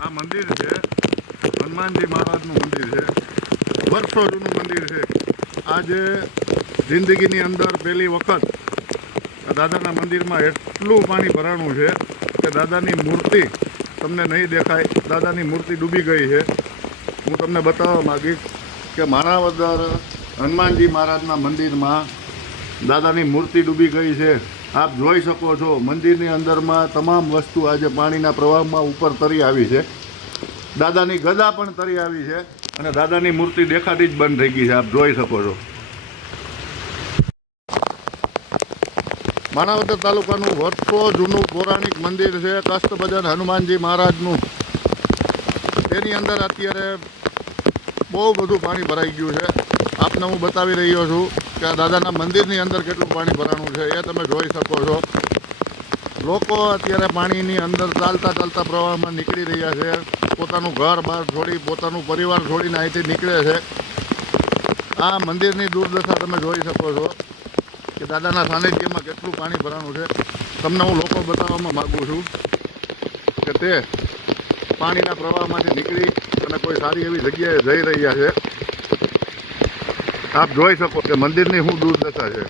આ મંદિર છે હનુમાનજી મહારાજનું મંદિર છે, વર્ષો જૂનું મંદિર છે. આજે જિંદગીની અંદર પહેલી વખત દાદાના મંદિરમાં એટલું પાણી ભરાણું છે કે દાદાની મૂર્તિ તમને નહીં દેખાય. દાદાની મૂર્તિ ડૂબી ગઈ છે. હું તમને બતાવવા માગીશ કે માણાવદર હનુમાનજી મહારાજના મંદિરમાં દાદાની મૂર્તિ ડૂબી ગઈ છે. આપ જોઈ શકો છો મંદિરની અંદરમાં તમામ વસ્તુ આજે પાણીના પ્રવાહમાં ઉપર તરી આવી છે. દાદાની ગદા પણ તરી આવી છે અને દાદાની મૂર્તિ દેખાતી જ બંધ થઈ ગઈ છે. આપ જોઈ શકો છો. માણાવદર તાલુકાનું વર્ષો જૂનું પૌરાણિક મંદિર છે કષ્ટભંજન હનુમાનજી મહારાજનું. તેની અંદર અત્યારે બહુ બધું પાણી ભરાઈ ગયું છે. આપને હું બતાવી રહ્યો છું કે આ દાદાના મંદિરની અંદર કેટલું પાણી ભરાણું છે એ તમે જોઈ શકો છો. લોકો અત્યારે પાણીની અંદર ચાલતા ચાલતા પ્રવાહમાં નીકળી રહ્યા છે. પોતાનું ઘર બહાર છોડી, પોતાનું પરિવાર છોડીને અહીંથી નીકળે છે. આ મંદિરની દુર્દશા તમે જોઈ શકો છો કે દાદાના સાનિધ્યમાં કેટલું પાણી ભરાણું છે. તમને હું લોકો બતાવવામાં માગું છું કે તે પાણીના પ્રવાહમાંથી નીકળી અને કોઈ સારી એવી જગ્યાએ જઈ રહ્યા છે. આપ જોઈ શકો કે મંદિરની શું દુર્દશા છે.